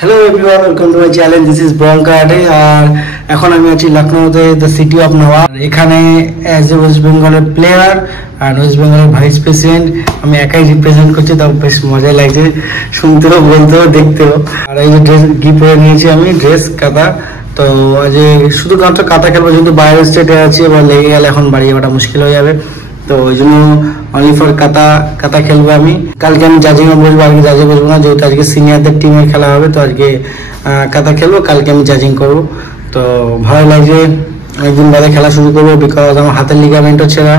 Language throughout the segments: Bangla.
Hello everyone, welcome to my channel. This is Bron Karate আর এখন আমি আছি লখনউতে দ্য সিটি অফ নওয়াব। এখানে অ্যাজ এ ওয়েস্ট বেঙ্গলের প্লেয়ার আর ওয়েস্ট বেঙ্গলের ভাইস প্রেসিডেন্ট আমি একাই রিপ্রেজেন্ট করছি, তাও বেশ মজা লাগছে শুনতেও, বলতেও, দেখতেও। আর এই যে ড্রেস গিফট করে নিয়েছি আমি, ড্রেস কাতা। তো আজ শুধুমাত্র কাতা খেলবো, যেহেতু বাইরের স্টেটে আছি, এবার লেগে গেলে এখন বাড়ি যাওয়াটা মুশকিল হয়ে যাবে। তো ওই জন্য অনলি ফর কাতা খেলবো আমি। কালকে আমি জাজিং এ বসবো, আজকে জাজে বসবো না, যেহেতু আজকে সিনিয়রদের টিমে খেলা হবে। তো আজকে কাতা খেলবো, কালকে আমি জাজিং করবো। তো ভালো লাগছে, অনেকদিন বাদে খেলা শুরু করবো। বিকজ আমার হাতের লিগামেন্টও ছেঁড়া,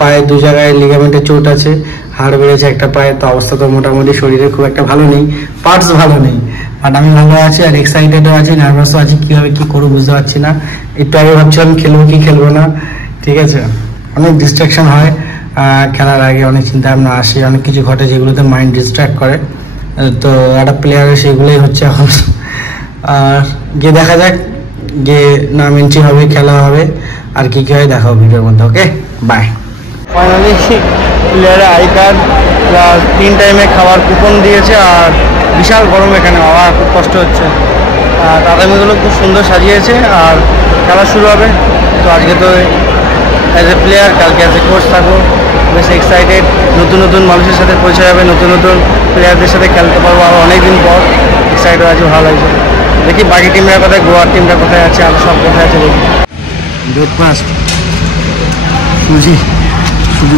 পায়ে দু জায়গায় লিগামেন্টের চোট আছে, হাড় বেড়েছে একটা পায়ে। তো অবস্থা তো মোটামুটি শরীরে খুব একটা ভালো নেই, পার্টস ভালো নেই, বাট আমি ভালো আছি আর এক্সাইটেডও আছি, নার্ভাসও আছি। কীভাবে কী করবো বুঝতে পারছি না। একটু আগে ভাবছিলাম খেলবো কি খেলবো না, ঠিক আছে। অনেক ডিস্ট্রাকশন হয় খেলার আগে, অনেক চিন্তা ভাবনা আসে, অনেক কিছু ঘটে যেগুলোতে মাইন্ড ডিস্ট্র্যাক্ট করে। তো একটা প্লেয়ারের সেগুলোই হচ্ছে এখন। আর গিয়ে দেখা যাক, গিয়ে নাম এন্ট্রি হবে, খেলা হবে, আর কি কী হয় দেখাও ভিডিওর মধ্যে। ওকে, বাই। ফাইনালি প্লেয়ারের আই কার্ড প্লাস 3 টাইমে খাওয়ার কুপন দিয়েছে। আর বিশাল গরম এখানে, বাবা খুব কষ্ট হচ্ছে। তাতামিগুলো খুব সুন্দর সাজিয়েছে আর খেলা শুরু হবে। তো আজকে তো অ্যাজ এ প্লেয়ার, কালকে অ্যাজ এ কোচ থাকবো। বেশ এক্সাইটেড, নতুন নতুন মানুষের সাথে পরিচয় হবে, নতুন নতুন প্লেয়ারদের সাথে খেলতে পারবো আর অনেকদিন পর। এক্সাইটেড আছে, ভালো লাগছে। দেখি বাকি টিমরা কোথায়, গোয়ার টিমটা কোথায় আছে, আর সব কোথায় আছে দেখি। ব্রেকফাস্ট সুজি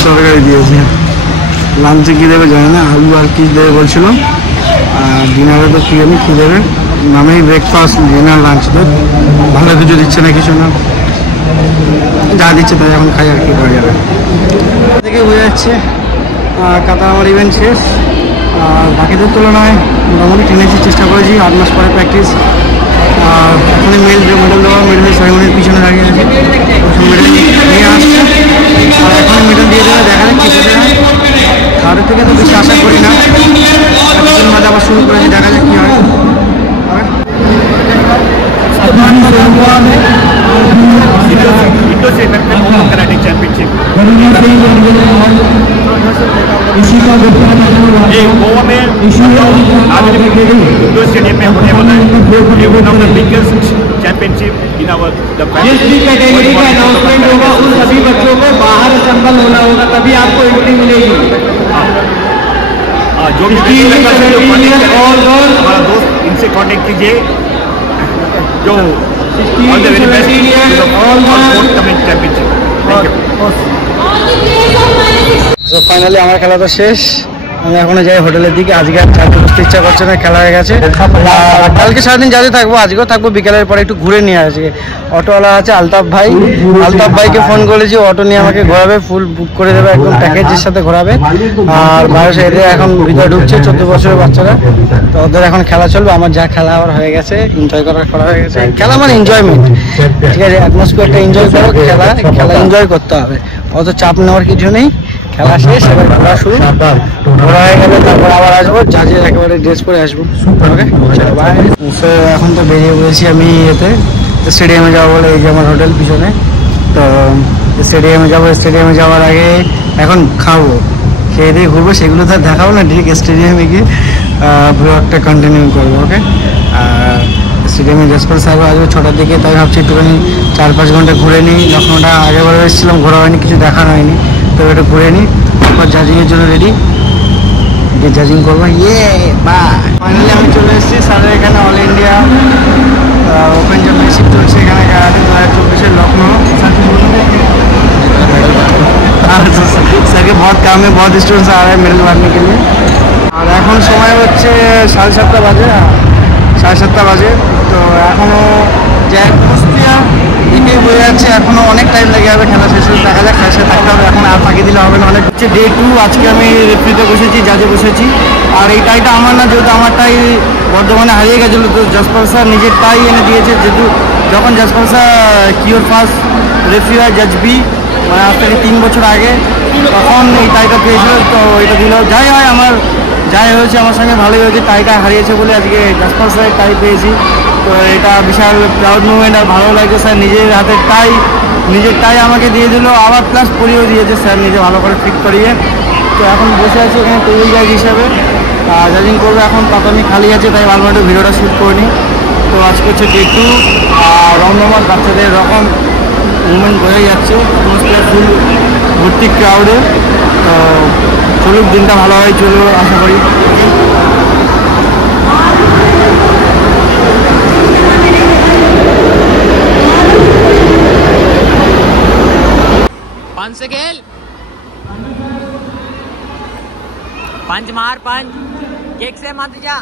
তরকারি দিয়েছে। লাঞ্চে কী দেবে জানি না, আলু আর কি দেবে বলছিল। আর ডিনারে তো কী জানি কী দেবে, নামেই ব্রেকফাস্ট, ডিনার, লাঞ্চ। তো ভালো কিছু দিচ্ছে না, কিছু না, যা দিচ্ছে তাই এখন খাই আর কি করা যাবে। থেকে বোঝা যাচ্ছে কাতার আমার ইভেন্ট শেষ। আর বাকিদের তুলনায় মোটামুটি টেনেছি, চেষ্টা করেছি। 8 মাস পরে প্র্যাকটিস। আর এখানে মেডেল দেওয়া, মেডেল সেরেমনির পিছনে দাঁড়িয়ে আছে, মেডেল নিয়ে আসছে। আর এখন মেডেল দিয়ে দেবে, দেখা যাক কী করতে হয়। কারোর থেকে তো বেশি আশা করি না, কিছুদিন বাদে আবার শুরু করেছি, দেখা যাক কী হয়। कराटे चैंपियनशिप ये गोवा में इंडोर स्टेडियम में होने वाला है। ये one of the biggest championship in our जिस भी कैटेगरी का अनाउंसमेंट होगा उन सभी बच्चों को बाहर असेंबल होना होगा, तभी आपको एंट्री मिलेगी। जो भी हमारा दोस्त इनसे कांटेक्ट कीजिए, जो all the very best all coming championship. Thank you. তো ফাইনালি আমার খেলা তো শেষ। আমি এখনো যাই হোটেলের দিকে, আজকে আর চাকরি করতে ইচ্ছা করছে না, খেলা হয়ে গেছে। কালকে সারাদিন যাতে থাকবো, আজকেও থাকবো, বিকেলের পরে একটু ঘুরে নিয়ে আসবে। অটোওয়ালা আছে আলতাফ ভাই, আলতাফ ভাইকে ফোন করেছি, অটো নিয়ে আমাকে ঘোরাবে, ফুল বুক করে দেবে, একদম প্যাকেজের সাথে ঘোরাবে। আর বাইরে এদের এখন ভিতরে ঢুকছে 14 বছরের বাচ্চারা। তো ওদের এখন খেলা চলবে, আমার যা খেলা আবার হয়ে গেছে, এনজয় করা হয়ে গেছে। খেলা মানে এনজয়মেন্ট, ঠিক আছে, অ্যাটমসফিয়ারটা এনজয় করো। খেলা এনজয় করতে হবে, অত চাপ নেওয়ার কিছু নেই। খেলা শেষ, এবার ঘোরা শুরু। ঘোরা হয়ে গেলে তারপর আবার আসবো, জাজের একেবারে ড্রেস করে আসবো। ওকে, চলো বাই। এখন তো বেরিয়ে পড়েছি আমি এতে স্টেডিয়ামে যাবো বলে, এই যে আমার হোটেল পিছনে। তো স্টেডিয়ামে যাবো, স্টেডিয়ামে যাওয়ার আগে এখন খাবো, খেয়ে দিয়ে ঘুরবো, সেগুলো তো আর দেখাবো না, ডিরেক্ট স্টেডিয়ামে গিয়ে ব্লগটা কন্টিনিউ করবো। ওকে, আর স্টেডিয়ামে জাসপার সাহেব আসবে 6টার দিকে, তাই ভাবছি একটুখানি 4-5 ঘন্টা ঘুরে নিই। লখনউটা আগেবারে এসেছিলাম, ঘোরা হয়নি, কিছু দেখানো হয়নি, তো এটা ঘুরে নিই। তারপর জাজিংয়ের জন্য রেডি, গিয়ে জাজিং করবো। ফাইনালি আমি চলে এসেছি স্যারের এখানে, অল ইন্ডিয়া ওপেন চ্যাম্পিয়নশিপ চলছে এখানে কারাটে 2024 লখনউ। सर के बहुत काम है, बहुत स्टूडेंट्स आ रहे हैं मेडल मारने के लिए। और এখন সময় হচ্ছে 7:30 বাজে, 7:30 বাজে। তো এখনও যে কুস্তিয়া এটাই হয়ে যাচ্ছে, এখনও অনেক টাইম লেগে যাবে খেলা শেষ হতে। দেখা যাক, খেলা থাকতে হবে, এখন আর ফাঁকি দিলে হবে না। অনেক হচ্ছে ডে 2, আজকে আমি রেফারিতে বসেছি, জাজে বসেছি। আর এই টাইটা আমার না, যেহেতু আমার টাই বর্ধমানে হারিয়ে গেছিলো, তো জাসপার স্যার নিজের টাই এনে দিয়েছে। যেহেতু যখন jasper sir cure first referee হয় জাজ বি, মানে আজ থেকে 3 বছর আগে, তখন এই টাইটা পেয়েছিল। তো এটা দিল, যাই হয় আমার, যাই হয়েছে আমার সঙ্গে ভালোই হয়েছে। টাইটা হারিয়েছে বলে আজকে জাসপার স্যারের টাই পেয়েছি। তো এটা বিশাল প্রাউড মুভমেন্ট, আর ভালো লাগছে। স্যার নিজের হাতের টাই আমাকে দিয়ে দিল, আবার প্লাস পরিয়েও দিয়েছে স্যার, নিজে ভালো করে ফিট করিয়ে। তো এখন বসে আছি এখানে টেবিল জাজ হিসাবে, জাজিং করবো এখন। তাতে খালি আছে, তাই ভাবলাম একটু ভিডিওটা শ্যুট করে নিই। তো আজকে হচ্ছে ডে 2, রমরমার বাচ্চাদের এরকম মুভমেন্ট হয়ে যাচ্ছে, সমস্ত ফুল ভর্তি ক্রাউডে। তো চলুক, দিনটা ভালোভাবে চলুক আশা করি। पंच से खेल, पंच मार, पंच किक से मत जा।